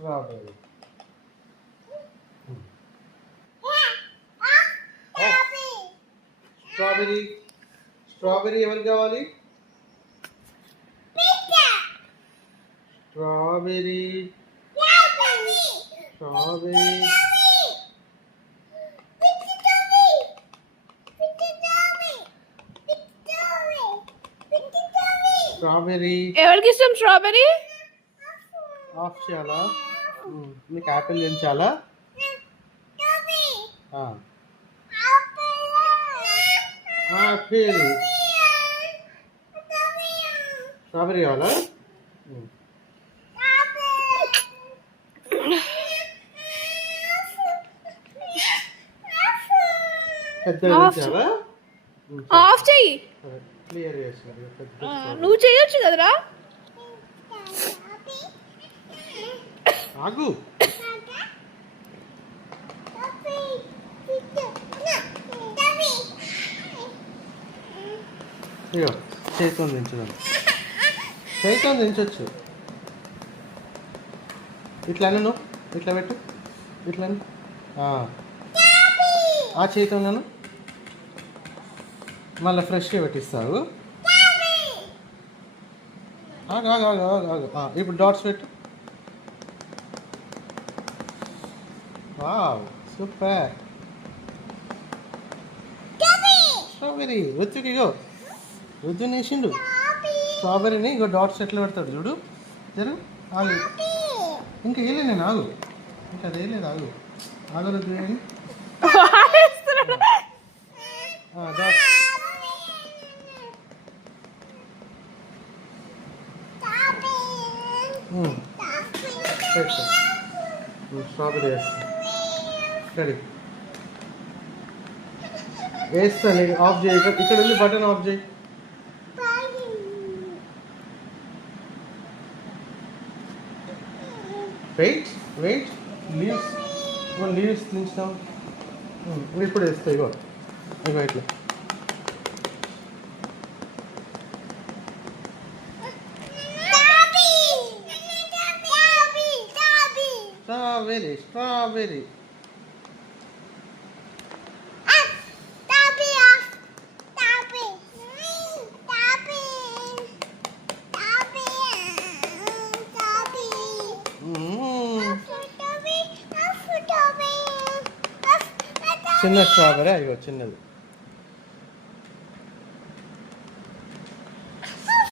Strawberry. Strawberry strawberry ఎవరికి కావాలి? Strawberry strawberry strawberry ఎవరికి ఇష్టం స్ట్రాబెర్రీ? ఆఫ్ చేయాలా? మీకు యాపిల్ తినిచాలా? యాపిల్ స్ట్రాబెర్రీ కావాలా? పెద్దగా తినిచాలా? ఆఫ్ చెయ్యి. క్లియర్ చేస్తారు. నువ్వు చేయొచ్చు కదరా. ఆగు. అయ్యో చేతితో దించుదాం. చేతితో దించవచ్చు. ఇట్లానే నువ్వు ఇట్లా పెట్టు. ఇట్లానే ఆ చేతితో నేను మళ్ళీ ఫ్రెష్గా పెట్టిస్తావు. ఆగు ఆగు ఆగు ఆగు ఆగు. ఇప్పుడు డాట్స్ పెట్టు. Wow super. స్ట్రాబెర్రీ రుచికి ఇగో రుచి నేసిండు. స్ట్రాబెర్రీని ఇగో డాట్స్ ఎట్లా పెడతాడు చూడు. జరు ఆగు. ఇంకా వేయలేదు నేను. ఆగు. ఇంకా అది వేయలేదు. ఆగు ఆగు. రుచి వేయండి. డాట్స్ స్ట్రాబెర్రీ వేస్తా. రెడీ వేస్తాను. ఆఫ్ చేయి. ఇక్కడ ఉంది బటన్. ఆఫ్ చేయి. Wait wait. లీవ్స్ లీవ్స్ దించుతాం. ఇప్పుడు వేస్తాయి. ఇగో ఇగో ఇట్లా. స్ట్రాబెర్రీ స్ట్రాబెర్రీ చిన్న స్ట్రాబెర్రీ. అయ్యో చిన్నది.